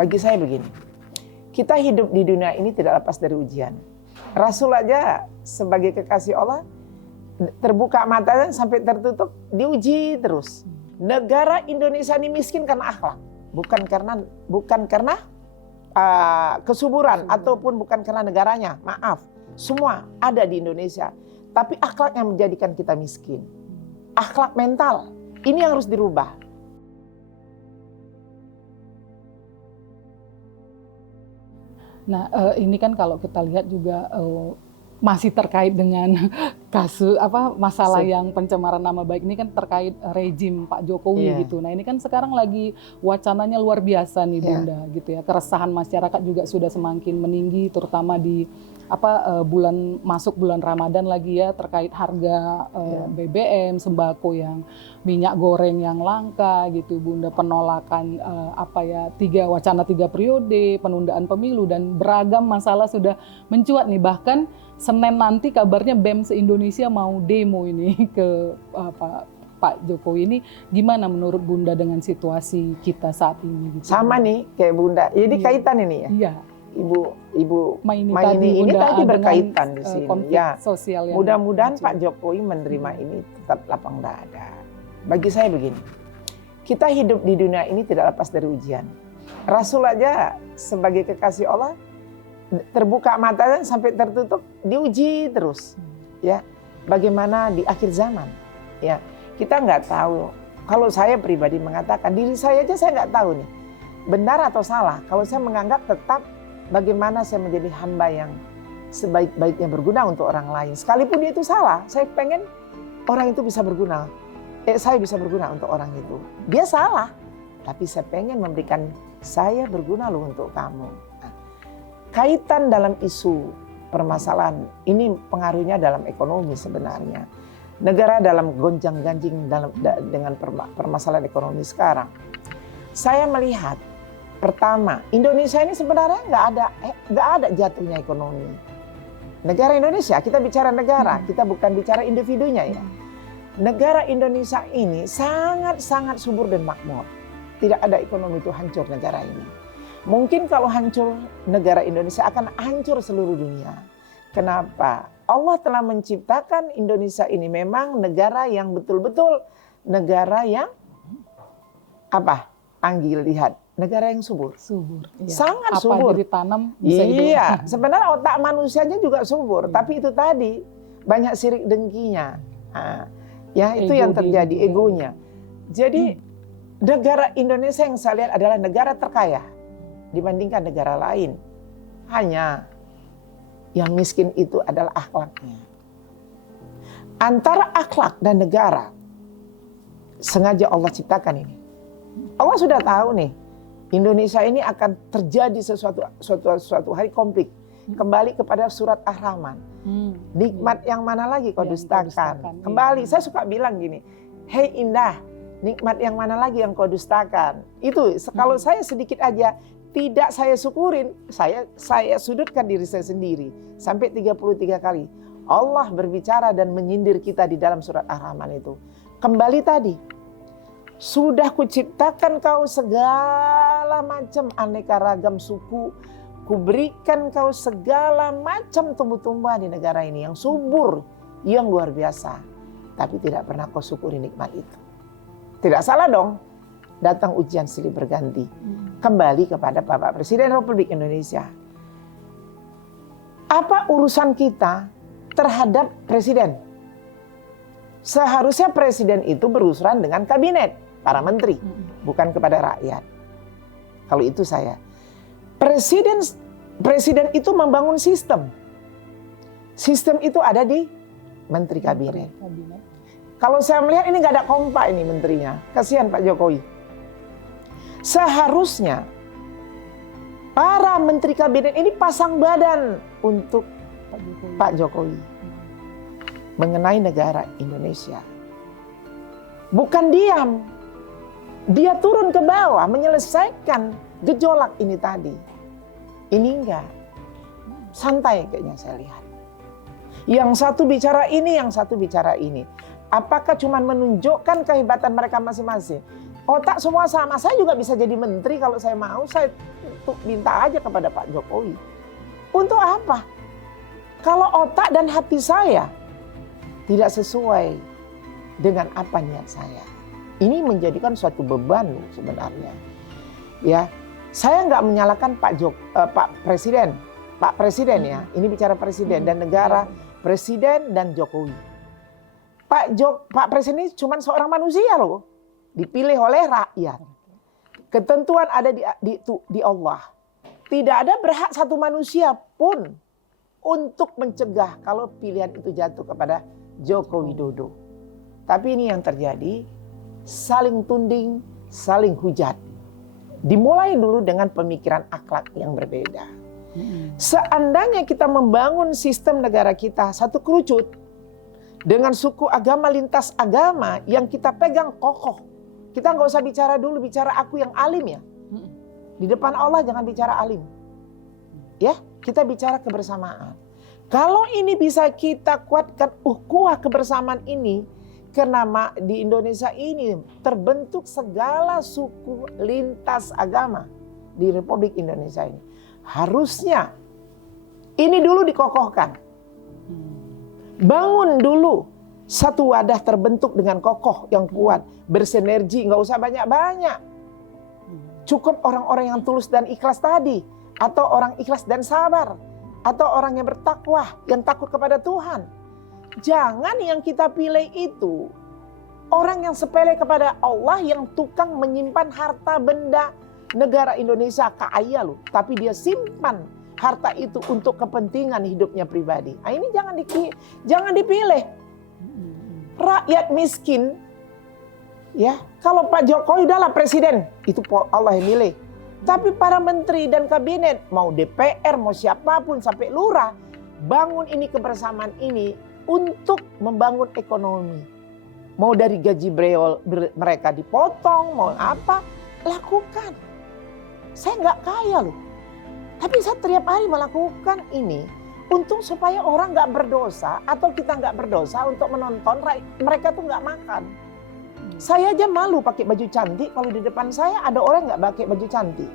Bagi saya begini, kita hidup di dunia ini tidak lepas dari ujian. Rasul aja sebagai kekasih Allah terbuka matanya sampai tertutup, diuji terus. Negara Indonesia ini miskin karena akhlak, bukan karena kesuburan ataupun bukan karena negaranya. Maaf, semua ada di Indonesia, tapi akhlak yang menjadikan kita miskin. Akhlak mental ini yang harus dirubah. Nah, ini kan kalau kita lihat juga masih terkait dengan kasus masalah yang pencemaran nama baik ini kan terkait rejim Pak Jokowi gitu. Nah, ini kan sekarang lagi wacananya luar biasa nih Bunda gitu ya. Keresahan masyarakat juga sudah semakin meninggi terutama di masuk bulan Ramadan lagi ya, terkait harga BBM, sembako yang minyak goreng yang langka gitu Bunda, penolakan wacana 3 periode, penundaan pemilu dan beragam masalah sudah mencuat nih. Bahkan Senin nanti kabarnya BEM se-Indonesia mau demo ini ke Pak Jokowi. Ini gimana menurut Bunda dengan situasi kita saat ini gitu? Sama nih kayak Bunda. Jadi kaitan ini ya. Iya. Ibu Maini ini tadi berkaitan di sini. Ya. Sosial Mudah-mudahan Pak Jokowi menerima ini tetap lapang dada. Bagi saya begini, kita hidup di dunia ini tidak lepas dari ujian. Rasul aja sebagai kekasih Allah terbuka matanya sampai tertutup, diuji terus. Ya, bagaimana di akhir zaman? Ya, kita nggak tahu. Kalau saya pribadi mengatakan diri saya aja saya nggak tahu nih benar atau salah. Kalau saya menganggap tetap bagaimana saya menjadi hamba yang sebaik-baiknya berguna untuk orang lain. Sekalipun dia itu salah, saya pengen orang itu bisa berguna. Saya bisa berguna untuk orang itu. Dia salah, tapi saya pengen memberikan saya berguna loh untuk kamu. Nah, kaitan dalam isu permasalahan ini pengaruhnya dalam ekonomi sebenarnya. Negara dalam gonjang-ganjing dengan permasalahan ekonomi sekarang. Saya melihat pertama, Indonesia ini sebenarnya nggak ada jatuhnya ekonomi. Negara Indonesia, kita bicara negara, kita bukan bicara individunya ya. Negara Indonesia ini sangat-sangat subur dan makmur. Tidak ada ekonomi itu hancur negara ini. Mungkin kalau hancur negara Indonesia akan hancur seluruh dunia. Kenapa? Allah telah menciptakan Indonesia ini memang negara yang betul-betul negara yang Anggil lihat, negara yang subur. Iya. Sangat subur. Apa ditanam bisa hidup. Iya, sebenarnya otak manusianya juga subur, tapi itu tadi banyak sirik dengkinya. Itu yang terjadi, egonya. Jadi negara Indonesia yang saya lihat adalah negara terkaya dibandingkan negara lain. Hanya yang miskin itu adalah akhlaknya. Antara akhlak dan negara sengaja Allah ciptakan ini. Allah sudah tahu nih, Indonesia ini akan terjadi suatu hari konflik. Kembali kepada surat Ar-Rahman. Nikmat yang mana lagi kau dustakan? Kembali, saya suka bilang gini, hei indah, nikmat yang mana lagi yang kau dustakan? Itu kalau saya sedikit aja tidak saya syukurin, saya sudutkan diri saya sendiri sampai 33 kali. Allah berbicara dan menyindir kita di dalam surat Ar-Rahman itu. Kembali tadi, sudah kuciptakan kau segala macam aneka ragam suku, kuberikan kau segala macam tumbuh-tumbuhan di negara ini yang subur, yang luar biasa. Tapi tidak pernah kau syukuri nikmat itu. Tidak salah dong, datang ujian silih berganti. Kembali kepada Bapak Presiden Republik Indonesia. Apa urusan kita terhadap presiden? Seharusnya presiden itu berurusan dengan kabinet, para menteri, bukan kepada rakyat. Kalau itu saya. Presiden itu membangun sistem. Sistem itu ada di menteri kabinet. Kalau saya melihat ini nggak ada kompak ini menterinya. Kasihan Pak Jokowi. Seharusnya para menteri kabinet ini pasang badan untuk Pak Jokowi mengenai negara Indonesia. Bukan diam. Dia turun ke bawah menyelesaikan gejolak ini tadi. Ini enggak. Santai kayaknya saya lihat. Yang satu bicara ini, yang satu bicara ini. Apakah cuma menunjukkan kehebatan mereka masing-masing? Otak semua sama. Saya juga bisa jadi menteri kalau saya mau. Saya minta aja kepada Pak Jokowi. Untuk apa? Kalau otak dan hati saya tidak sesuai dengan apa niat saya, ini menjadikan suatu beban loh sebenarnya. Ya, saya nggak menyalahkan Pak Presiden ya. Ini bicara Presiden dan negara, Presiden dan Jokowi. Pak Presiden ini cuma seorang manusia loh, dipilih oleh rakyat. Ketentuan ada di Allah. Tidak ada berhak satu manusia pun untuk mencegah kalau pilihan itu jatuh kepada Joko Widodo. Tapi ini yang terjadi, saling tunding, saling hujat. Dimulai dulu dengan pemikiran akhlak yang berbeda. Seandainya kita membangun sistem negara kita satu kerucut dengan suku agama lintas agama yang kita pegang kokoh. Kita nggak usah bicara dulu, bicara aku yang alim ya. Di depan Allah jangan bicara alim. Ya, kita bicara kebersamaan. Kalau ini bisa kita kuatkan ukhuwah kebersamaan ini, karena di Indonesia ini terbentuk segala suku lintas agama di Republik Indonesia ini. Harusnya ini dulu dikokohkan. Bangun dulu satu wadah terbentuk dengan kokoh yang kuat, bersinergi, nggak usah banyak-banyak. Cukup orang-orang yang tulus dan ikhlas tadi, atau orang ikhlas dan sabar, atau orang yang bertakwa, yang takut kepada Tuhan. Jangan yang kita pilih itu orang yang sepele kepada Allah, yang tukang menyimpan harta benda negara Indonesia kaya loh, tapi dia simpan harta itu untuk kepentingan hidupnya pribadi. Nah, ini jangan dipilih. Rakyat miskin, ya kalau Pak Jokowi udahlah presiden, itu Allah yang milih. Tapi para menteri dan kabinet, mau DPR, mau siapapun sampai lurah, bangun ini kebersamaan ini untuk membangun ekonomi. Mau dari gaji mereka dipotong, mau apa, lakukan. Saya nggak kaya loh, tapi saya tiap hari melakukan ini untuk supaya orang nggak berdosa atau kita nggak berdosa untuk menonton mereka tuh nggak makan. Saya aja malu pakai baju cantik kalau di depan saya ada orang nggak pakai baju cantik.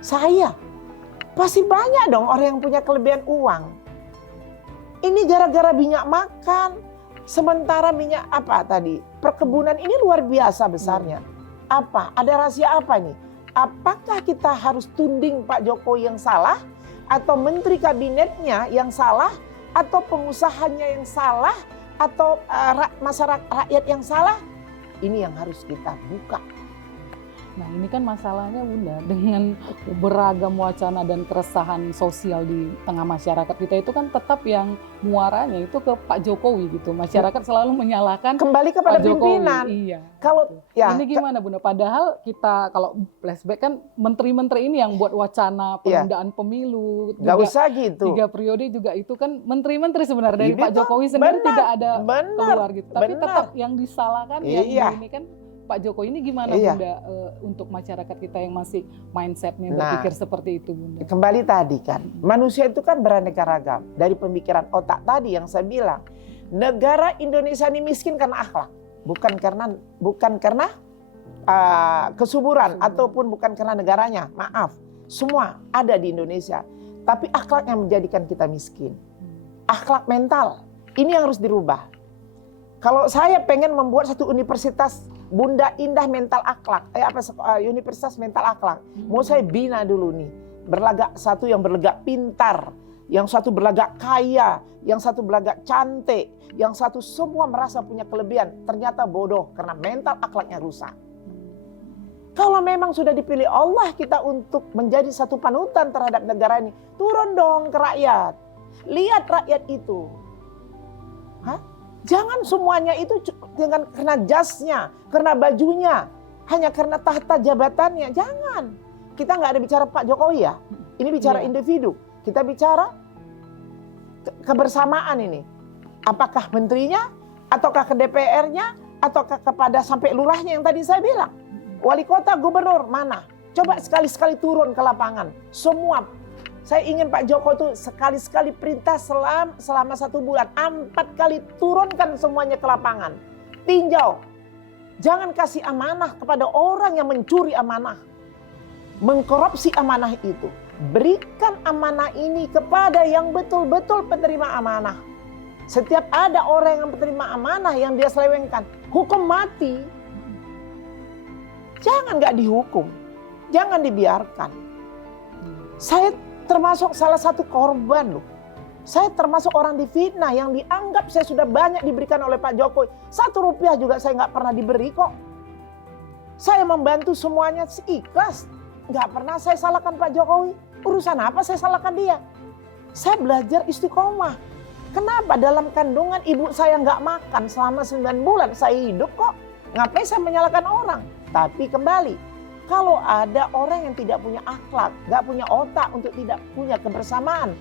Saya pasti banyak dong orang yang punya kelebihan uang. Ini gara-gara minyak makan. Sementara minyak apa tadi? Perkebunan ini luar biasa besarnya. Apa? Ada rahasia apa nih? Apakah kita harus tunding Pak Jokowi yang salah? Atau menteri kabinetnya yang salah? Atau pengusahanya yang salah? Atau masyarakat rakyat yang salah? Ini yang harus kita buka. Nah ini kan masalahnya Bunda, dengan beragam wacana dan keresahan sosial di tengah masyarakat kita itu kan tetap yang muaranya itu ke Pak Jokowi gitu. Masyarakat selalu menyalahkan kembali kepada Pak Jokowi. pimpinan. Iya. Kalau ya ini gimana Bunda? Padahal kita kalau flashback kan menteri-menteri ini yang buat wacana penundaan pemilu. Nggak usah gitu. 3 periode juga itu kan menteri-menteri sebenarnya dari Ini Pak Jokowi sendiri tidak ada keluar gitu. Tapi benar. tetap yang disalahkan yang ini kan Pak Jokowi. Ini gimana Bunda untuk masyarakat kita yang masih mindsetnya berpikir seperti itu Bunda? Kembali tadi kan, manusia itu kan beraneka ragam. Dari pemikiran otak tadi yang saya bilang, negara Indonesia ini miskin karena akhlak, bukan karena kesuburan ataupun bukan karena negaranya. Maaf, semua ada di Indonesia. Tapi akhlak yang menjadikan kita miskin. Akhlak mental, ini yang harus dirubah. Kalau saya pengen membuat satu universitas Bunda Indah mental akhlak, universitas mental akhlak. Mau saya bina dulu nih, satu yang berlagak pintar, yang satu berlagak kaya, yang satu berlagak cantik, yang satu semua merasa punya kelebihan, ternyata bodoh karena mental akhlaknya rusak. Kalau memang sudah dipilih Allah kita untuk menjadi satu panutan terhadap negara ini, turun dong ke rakyat. Lihat rakyat itu. Jangan semuanya itu karena jasnya, karena bajunya, hanya karena tahta jabatannya. Jangan. Kita nggak ada bicara Pak Jokowi ya. Ini bicara individu. Kita bicara kebersamaan ini. Apakah menterinya, ataukah ke DPR-nya, ataukah kepada sampai lurahnya yang tadi saya bilang. Wali kota, gubernur, mana? Coba sekali-sekali turun ke lapangan. Semua. Saya ingin Pak Joko itu sekali-sekali perintah selama 1 bulan. 4 kali turunkan semuanya ke lapangan. Tinjau. Jangan kasih amanah kepada orang yang mencuri amanah, mengkorupsi amanah itu. Berikan amanah ini kepada yang betul-betul penerima amanah. Setiap ada orang yang penerima amanah yang dia selewengkan, hukum mati. Jangan nggak dihukum, jangan dibiarkan. Saya termasuk salah satu korban loh. Saya termasuk orang difitnah yang dianggap saya sudah banyak diberikan oleh Pak Jokowi. 1 rupiah juga saya nggak pernah diberi kok. Saya membantu semuanya ikhlas. Nggak pernah saya salahkan Pak Jokowi. Urusan apa saya salahkan dia? Saya belajar istiqomah. Kenapa dalam kandungan ibu saya nggak makan selama 9 bulan saya hidup kok? Ngapain saya menyalahkan orang? Tapi kembali, kalau ada orang yang tidak punya akhlak, nggak punya otak untuk tidak punya kebersamaan,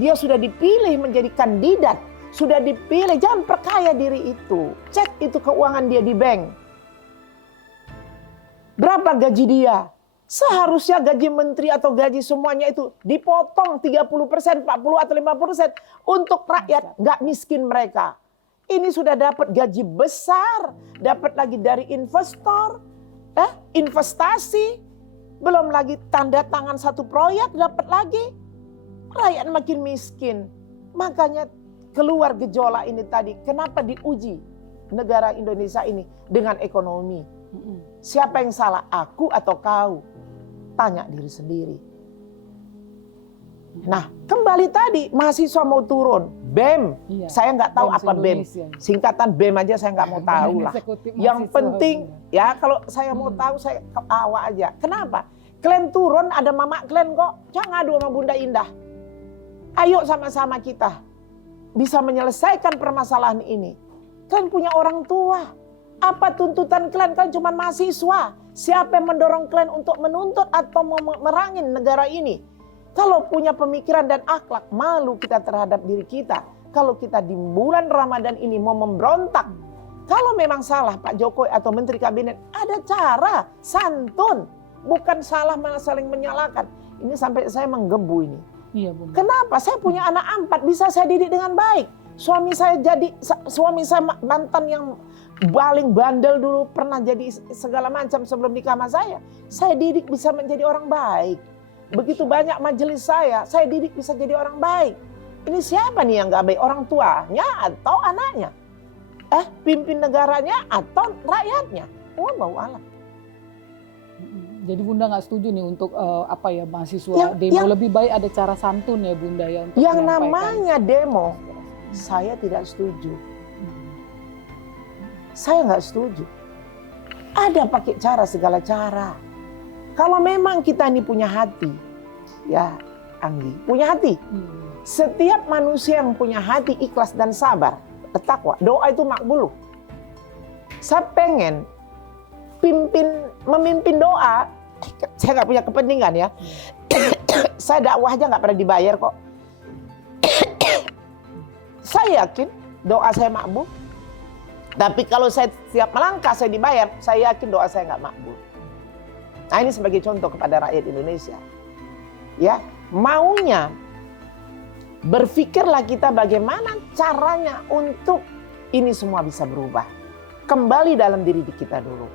dia sudah dipilih menjadi kandidat, sudah dipilih, jangan perkaya diri itu. Cek itu keuangan dia di bank. Berapa gaji dia? Seharusnya gaji menteri atau gaji semuanya itu dipotong 30%, 40 atau 50% untuk rakyat, nggak miskin mereka. Ini sudah dapat gaji besar, dapat lagi dari investor, investasi, belum lagi tanda tangan satu proyek dapat lagi. Rakyat makin miskin. Makanya keluar gejolak ini tadi. Kenapa diuji negara Indonesia ini dengan ekonomi? Siapa yang salah? Aku atau kau? Tanya diri sendiri. Nah, kembali tadi mahasiswa mau turun. BEM. Iya. Saya nggak tahu apa BEM. Singkatan BEM aja saya nggak mau tahu lah. Yang penting ya kalau saya mau tahu saya ketawa aja. Kenapa? Kalian turun ada mama kalian kok. Jangan ngadu sama Bunda Indah. Ayo sama-sama kita bisa menyelesaikan permasalahan ini. Kalian punya orang tua. Apa tuntutan kalian? Kalian cuma mahasiswa. Siapa yang mendorong kalian untuk menuntut atau merangin negara ini? Kalau punya pemikiran dan akhlak, malu kita terhadap diri kita. Kalau kita di bulan Ramadan ini mau memberontak. Kalau memang salah Pak Jokowi atau Menteri Kabinet, ada cara, santun. Bukan salah malah saling menyalahkan. Ini sampai saya menggebu ini. Iya, Bunda. Kenapa? Saya punya anak 4, bisa saya didik dengan baik. Suami saya mantan yang paling bandel dulu, pernah jadi segala macam sebelum nikah sama saya. Saya didik bisa menjadi orang baik. Begitu banyak majelis saya didik bisa jadi orang baik. Ini siapa nih yang gak baik? Orang tuanya atau anaknya? Pimpin negaranya atau rakyatnya? Wallahu a'lam. Jadi Bunda nggak setuju nih untuk mahasiswa demo, lebih baik ada cara santun ya Bunda ya untuk yang namanya demo. Saya tidak setuju. Saya nggak setuju. Ada pakai cara segala cara. Kalau memang kita ini punya hati, ya Anggi, punya hati. Setiap manusia yang punya hati ikhlas dan sabar, bertakwa, doa itu makbul. Saya pengen memimpin doa, saya nggak punya kepentingan ya. Saya dakwah aja nggak pernah dibayar kok. Saya yakin doa saya makbul. Tapi kalau saya siap melangkah, saya dibayar, saya yakin doa saya nggak makbul. Nah ini sebagai contoh kepada rakyat Indonesia. Ya, maunya berpikirlah kita bagaimana caranya untuk ini semua bisa berubah. Kembali dalam diri kita dulu.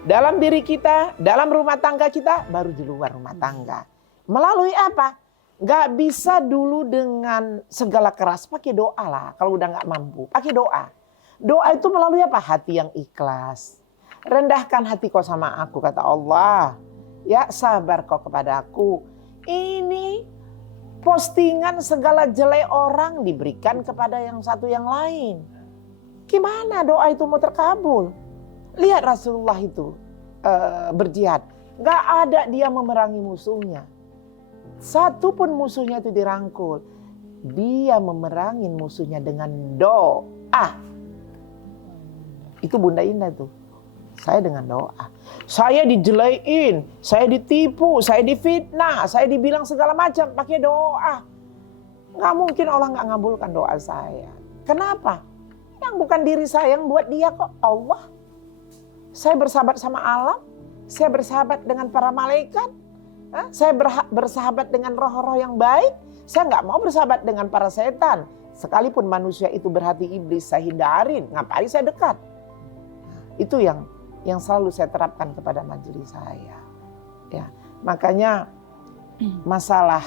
Dalam diri kita, dalam rumah tangga kita, baru di luar rumah tangga. Melalui apa? Gak bisa dulu dengan segala keras, pakai doa lah. Kalau udah gak mampu, pakai doa. Doa itu melalui apa? Hati yang ikhlas. Rendahkan hati kau sama aku, kata Allah. Ya, sabar kau kepada aku. Ini postingan segala jelek orang diberikan kepada yang satu yang lain. Gimana doa itu mau terkabul? Lihat Rasulullah itu berjihad. Gak ada dia memerangi musuhnya. Satu pun musuhnya itu dirangkul. Dia memerangi musuhnya dengan doa. Itu Bunda Indah tuh. Saya dengan doa. Saya dijelekin, saya ditipu, saya difitnah, saya dibilang segala macam pakai doa. Gak mungkin Allah gak ngabulkan doa saya. Kenapa? Yang bukan diri saya yang buat dia kok, Allah. Saya bersahabat sama alam, saya bersahabat dengan para malaikat, saya bersahabat dengan roh-roh yang baik. Saya nggak mau bersahabat dengan para setan. Sekalipun manusia itu berhati iblis, saya hindarin. Ngapain saya dekat? Itu yang yang selalu saya terapkan kepada majelis saya. Ya, makanya masalah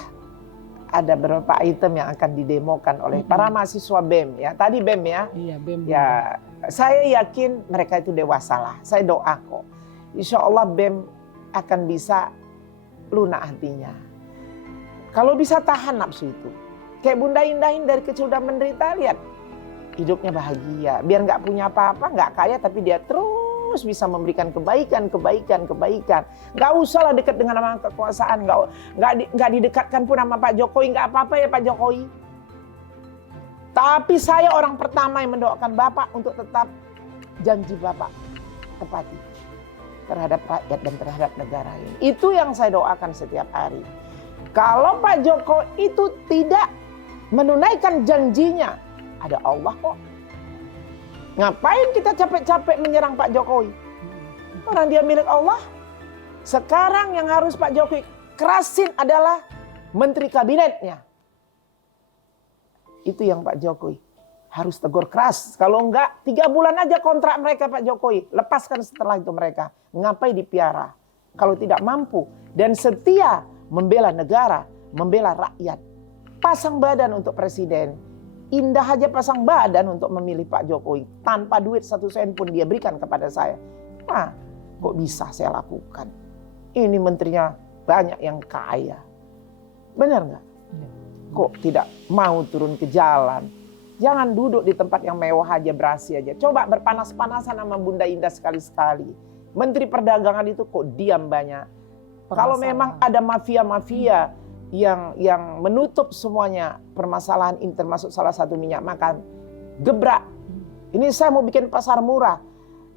ada beberapa item yang akan didemokan oleh para mahasiswa BEM ya. Tadi BEM ya. Iya, BEM. Ya, saya yakin mereka itu dewasa lah. Saya doa kok. Insya Allah BEM akan bisa lunak hatinya. Kalau bisa tahan nafsu itu. Kayak Bunda Indah ini dari kecil udah menderita, lihat. Hidupnya bahagia. Biar nggak punya apa-apa, nggak kaya, tapi dia terus bisa memberikan kebaikan. Nggak usah lah dekat dengan nama kekuasaan. Nggak didekatkan pun sama Pak Jokowi. Nggak apa-apa ya Pak Jokowi. Tapi saya orang pertama yang mendoakan Bapak untuk tetap janji Bapak tepati terhadap rakyat dan terhadap negara ini. Itu yang saya doakan setiap hari. Kalau Pak Jokowi itu tidak menunaikan janjinya, ada Allah kok. Ngapain kita capek-capek menyerang Pak Jokowi? Orang dia milik Allah. Sekarang yang harus Pak Jokowi kerasin adalah menteri kabinetnya. Itu yang Pak Jokowi harus tegur keras. Kalau enggak, 3 bulan aja kontrak mereka Pak Jokowi. Lepaskan setelah itu mereka. Ngapain dipiara? Kalau tidak mampu dan setia membela negara, membela rakyat. Pasang badan untuk presiden. Indah aja pasang badan untuk memilih Pak Jokowi. Tanpa duit 1 sen pun dia berikan kepada saya. Nah, kok bisa saya lakukan? Ini menterinya banyak yang kaya. Benar nggak? Kok tidak mau turun ke jalan? Jangan duduk di tempat yang mewah aja, berasi aja. Coba berpanas-panasan sama Bunda Indah sekali-sekali. Menteri Perdagangan itu kok diam banyak. Kalau memang ada mafia-mafia yang menutup semuanya permasalahan ini, termasuk salah satu minyak makan, gebrak. Ini saya mau bikin pasar murah.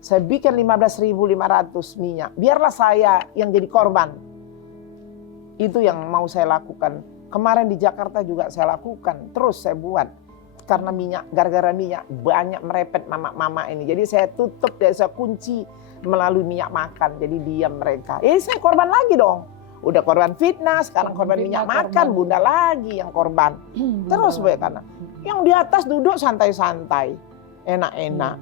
Saya bikin 15.500 minyak. Biarlah saya yang jadi korban. Itu yang mau saya lakukan. Kemarin di Jakarta juga saya lakukan. Terus saya buat. Karena minyak, gara-gara minyak banyak merepet mama-mama ini. Jadi saya tutup, saya kunci melalui minyak makan. Jadi diam mereka. Saya korban lagi dong. Udah korban fitnah, sekarang korban minyak makan. Bunda lagi yang korban. Terus karena yang di atas duduk santai-santai. Enak-enak.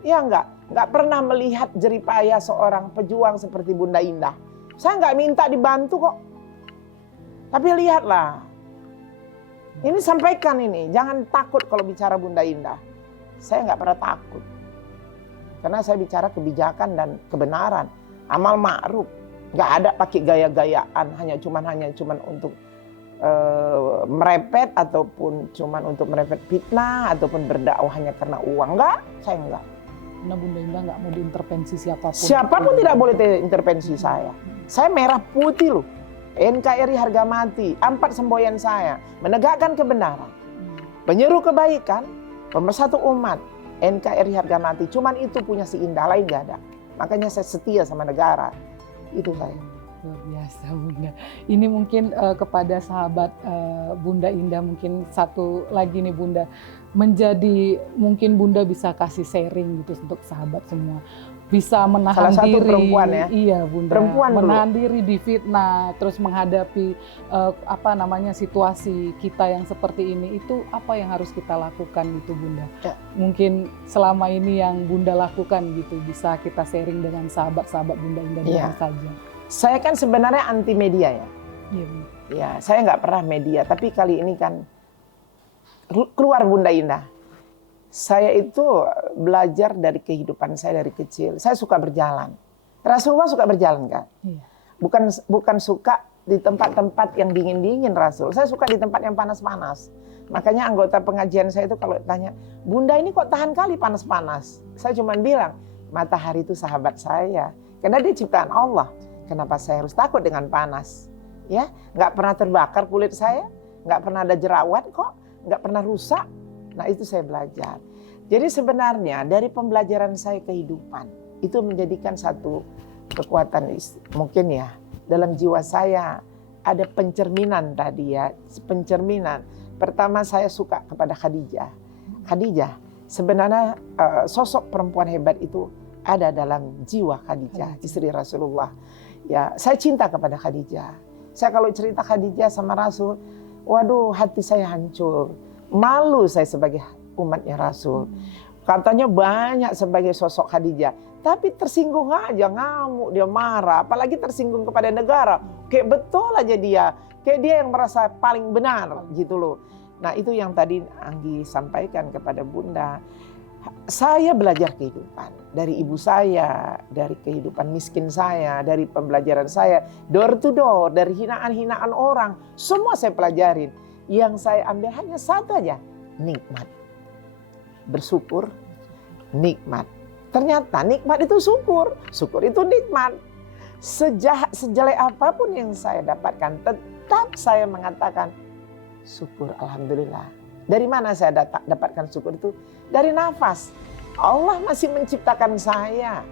Ya enggak pernah melihat jeripaya seorang pejuang seperti Bunda Indah. Saya enggak minta dibantu kok. Tapi lihatlah. Ini sampaikan ini, jangan takut kalau bicara Bunda Indah. Saya nggak pernah takut. Karena saya bicara kebijakan dan kebenaran. Amal ma'ruf. Nggak ada pakai gaya-gayaan, hanya cuman untuk merepet ataupun cuman untuk merepet fitnah ataupun berdakwah hanya karena uang. Enggak, saya enggak. Karena Bunda Indah nggak mau diintervensi siapapun. Siapapun tidak boleh intervensi saya. Saya merah putih loh. NKRI harga mati, 4 semboyan saya, menegakkan kebenaran, penyeru kebaikan, pemersatu umat, NKRI harga mati. Cuman itu punya si Indah, lain gak ada. Makanya saya setia sama negara. Itu saya. Luar biasa Bunda. Ini mungkin kepada sahabat Bunda Indah, mungkin satu lagi nih Bunda, mungkin Bunda bisa kasih sharing gitu untuk sahabat semua. Bisa menahan Salah satu diri, perempuan ya? Iya Bunda, Perempuan menahan dulu. diri di fitnah, terus menghadapi situasi kita yang seperti ini, itu apa yang harus kita lakukan gitu Bunda? Ya. Mungkin selama ini yang Bunda lakukan gitu, bisa kita sharing dengan sahabat-sahabat Bunda Indah di mana saja. Saya kan sebenarnya anti media ya. Iya Bunda. Ya, saya nggak pernah media, tapi kali ini kan keluar Bunda Indah. Saya itu belajar dari kehidupan saya dari kecil. Saya suka berjalan. Rasulullah suka berjalan kan? Iya. Bukan suka di tempat-tempat yang dingin-dingin Rasul. Saya suka di tempat yang panas-panas. Makanya anggota pengajian saya itu kalau tanya, Bunda ini kok tahan kali panas-panas? Saya cuma bilang, matahari itu sahabat saya. Karena dia ciptaan Allah. Kenapa saya harus takut dengan panas? Ya, nggak pernah terbakar kulit saya, nggak pernah ada jerawat kok, nggak pernah rusak. Nah itu saya belajar. Jadi sebenarnya dari pembelajaran saya kehidupan itu menjadikan satu kekuatan mungkin ya dalam jiwa saya ada pencerminan tadi ya, pencerminan. Pertama saya suka kepada Khadijah. Khadijah sebenarnya sosok perempuan hebat itu ada dalam jiwa Khadijah, istri Rasulullah. Ya, saya cinta kepada Khadijah. Saya kalau cerita Khadijah sama Rasul, waduh hati saya hancur. Malu saya sebagai umatnya Rasul. Katanya banyak sebagai sosok Khadijah. Tapi tersinggung aja, ngamuk, dia marah. Apalagi tersinggung kepada negara. Kayak betul aja dia. Kayak dia yang merasa paling benar gitu loh. Nah itu yang tadi Anggi sampaikan kepada Bunda. Saya belajar kehidupan. Dari ibu saya, dari kehidupan miskin saya, dari pembelajaran saya. Door to door, dari hinaan-hinaan orang. Semua saya pelajarin. Yang saya ambil hanya satu aja. Nikmat. Bersyukur, nikmat. Ternyata nikmat itu syukur, syukur itu nikmat. Sejelek apapun yang saya dapatkan, tetap saya mengatakan syukur, alhamdulillah. Dari mana saya dapatkan syukur itu? Dari nafas. Allah masih menciptakan saya,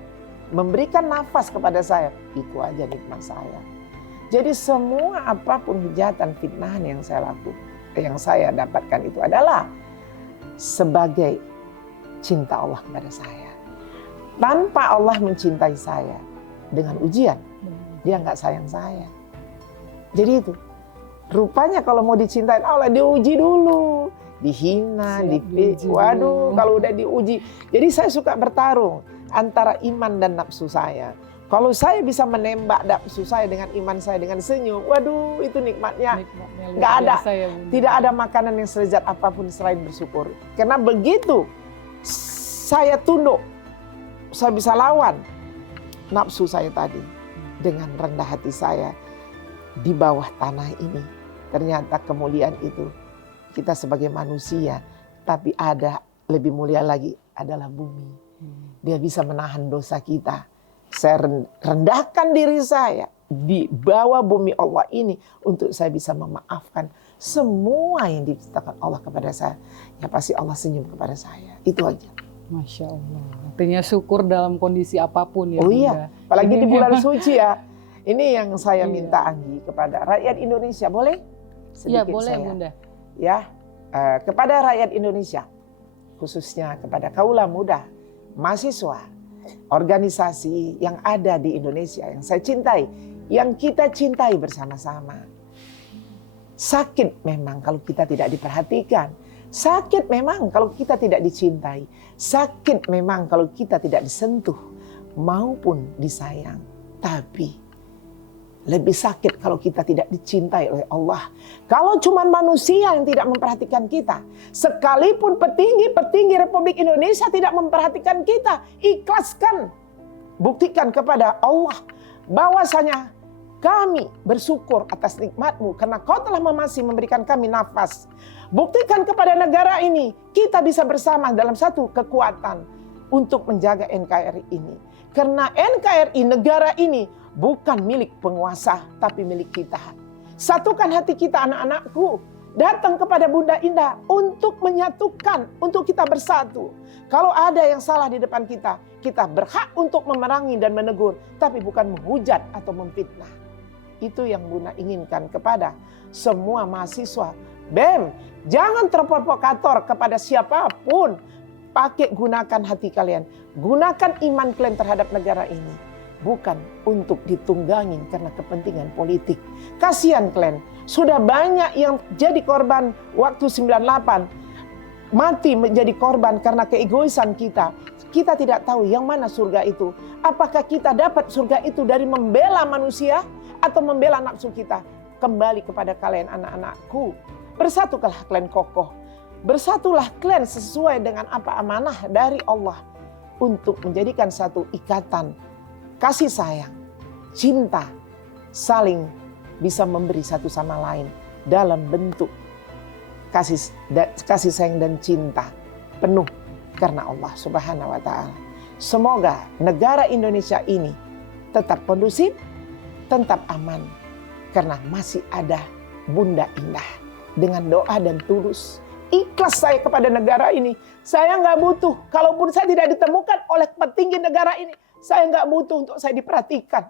memberikan nafas kepada saya. Itu aja nikmat saya. Jadi semua apapun hujatan, fitnahan yang saya lakukan, yang saya dapatkan itu adalah sebagai cinta Allah kepada saya. Tanpa Allah mencintai saya dengan ujian, dia nggak sayang saya. Jadi itu, rupanya kalau mau dicintain Allah diuji dulu, dihina, waduh kalau udah diuji. Jadi saya suka bertarung antara iman dan nafsu saya. Kalau saya bisa menembak nafsu saya dengan iman saya dengan senyum, waduh itu nikmatnya nggak ada. Tidak ada makanan yang selezat apapun selain bersyukur. Karena begitu saya tunduk, saya bisa lawan nafsu saya tadi dengan rendah hati saya di bawah tanah ini. Ternyata kemuliaan itu kita sebagai manusia, tapi ada lebih mulia lagi adalah bumi. Dia bisa menahan dosa kita. Saya rendahkan diri saya di bawah bumi Allah ini untuk saya bisa memaafkan semua yang diciptakan Allah kepada saya. Ya pasti Allah senyum kepada saya. Itu aja. Masya Allah. Artinya syukur dalam kondisi apapun ya. Oh iya, apalagi di bulan suci ya. Ini yang saya Iya. minta Anggi kepada rakyat Indonesia. Boleh? Iya Sedikit boleh saya. Bunda. Ya, kepada rakyat Indonesia, khususnya kepada kaula muda, mahasiswa, organisasi yang ada di Indonesia yang saya cintai, yang kita cintai bersama-sama. Sakit memang kalau kita tidak diperhatikan. Sakit memang kalau kita tidak dicintai. Sakit memang kalau kita tidak disentuh maupun disayang. Tapi lebih sakit kalau kita tidak dicintai oleh Allah. Kalau cuma manusia yang tidak memperhatikan kita. Sekalipun petinggi-petinggi Republik Indonesia tidak memperhatikan kita. Ikhlaskan. Buktikan kepada Allah bahwasanya kami bersyukur atas nikmat-Mu karena Kau telah masih memberikan kami nafas. Buktikan kepada negara ini kita bisa bersama dalam satu kekuatan untuk menjaga NKRI ini. Karena NKRI negara ini bukan milik penguasa tapi milik kita. Satukan hati kita anak-anakku. Datang kepada Bunda Indah untuk menyatukan, untuk kita bersatu. Kalau ada yang salah di depan kita, kita berhak untuk memerangi dan menegur, tapi bukan menghujat atau memfitnah. Itu yang Bunda inginkan kepada semua mahasiswa. BEM, jangan terprovokator kepada siapapun. Gunakan hati kalian. Gunakan iman kalian terhadap negara ini. Bukan untuk ditunggangin karena kepentingan politik. Kasihan kalian. Sudah banyak yang jadi korban waktu 98. Mati menjadi korban karena keegoisan kita. Kita tidak tahu yang mana surga itu. Apakah kita dapat surga itu dari membela manusia atau membela nafsu kita? Kembali kepada kalian anak-anakku. Bersatulah kalian kokoh. Bersatulah kalian sesuai dengan apa amanah dari Allah. Untuk menjadikan satu ikatan kasih sayang, cinta, saling bisa memberi satu sama lain dalam bentuk kasih sayang dan cinta penuh karena Allah Subhanahu wa taala. Semoga negara Indonesia ini tetap kondusif, tetap aman karena masih ada Bunda Indah. Dengan doa dan tulus, ikhlas saya kepada negara ini. Saya nggak butuh, kalaupun saya tidak ditemukan oleh petinggi negara ini, saya nggak butuh untuk saya diperhatikan.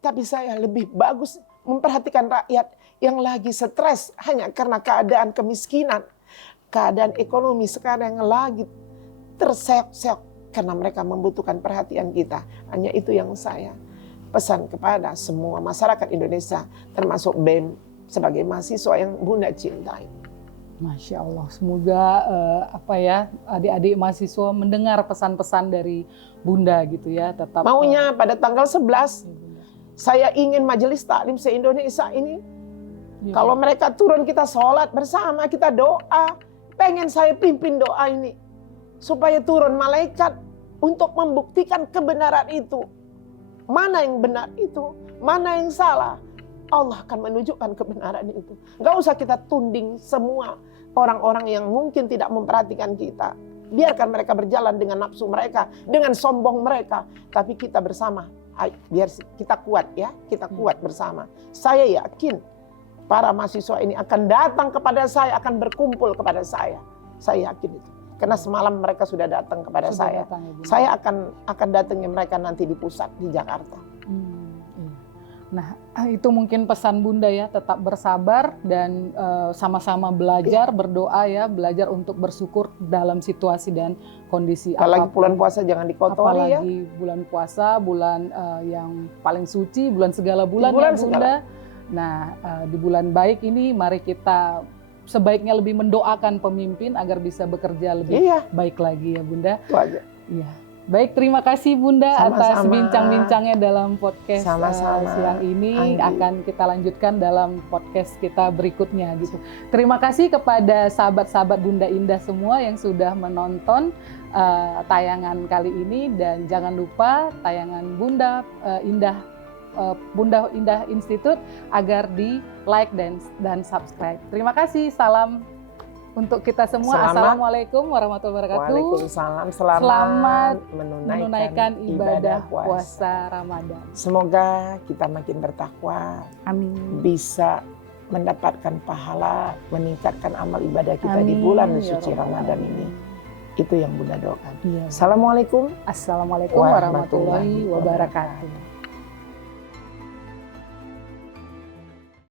Tapi saya lebih bagus memperhatikan rakyat yang lagi stres hanya karena keadaan kemiskinan. Keadaan ekonomi sekarang yang lagi terseok-seok karena mereka membutuhkan perhatian kita. Hanya itu yang saya pesan kepada semua masyarakat Indonesia, termasuk BEM sebagai mahasiswa yang Bunda cintai. Masya Allah, semoga adik-adik mahasiswa mendengar pesan-pesan dari Bunda gitu ya, tetap Maunya pada tanggal 11 ya, Bunda. saya ingin majelis taklim se-Indonesia ini, Ya, kalau mereka turun kita sholat bersama, kita doa. Pengen saya pimpin doa ini supaya turun malaikat untuk membuktikan kebenaran itu. Mana yang benar itu, mana yang salah. Allah akan menunjukkan kebenaran itu. Gak usah kita tunding semua orang-orang yang mungkin tidak memperhatikan kita. Biarkan mereka berjalan dengan nafsu mereka, dengan sombong mereka. Tapi kita bersama, biar kita kuat ya, kita kuat bersama. Saya yakin para mahasiswa ini akan datang kepada saya, akan berkumpul kepada saya. Saya yakin itu. Karena semalam mereka sudah datang kepada saya. datang, ya, Bunda. Saya akan datangi mereka nanti di pusat di Jakarta. Iya. Nah, itu mungkin pesan Bunda ya, tetap bersabar dan sama-sama belajar, berdoa ya, belajar untuk bersyukur dalam situasi dan kondisi Apalagi apapun. bulan puasa jangan dikotori ya. Apalagi bulan puasa, bulan yang paling suci, bulan segala bulan, Bulan ya Bunda. Nah, di bulan baik ini mari kita sebaiknya lebih mendoakan pemimpin agar bisa bekerja lebih baik lagi ya Bunda. Itu aja. Iya. Baik, terima kasih Bunda atas bincang-bincangnya dalam podcast siang ini. Akan kita lanjutkan dalam podcast kita berikutnya gitu. Terima kasih kepada sahabat-sahabat Bunda Indah semua yang sudah menonton tayangan kali ini, dan jangan lupa tayangan Bunda Indah Institute agar di like dan subscribe. Terima kasih. Salam untuk kita semua. Assalamualaikum warahmatullahi wabarakatuh. Waalaikumsalam. Selamat menunaikan ibadah puasa Ramadan. Semoga kita makin bertakwa. Amin. Bisa mendapatkan pahala, meningkatkan amal ibadah kita di bulan suci Ramadan ini. Itu yang Bunda doakan. Iya. Assalamualaikum Assalamualaikum warahmatullahi wabarakatuh.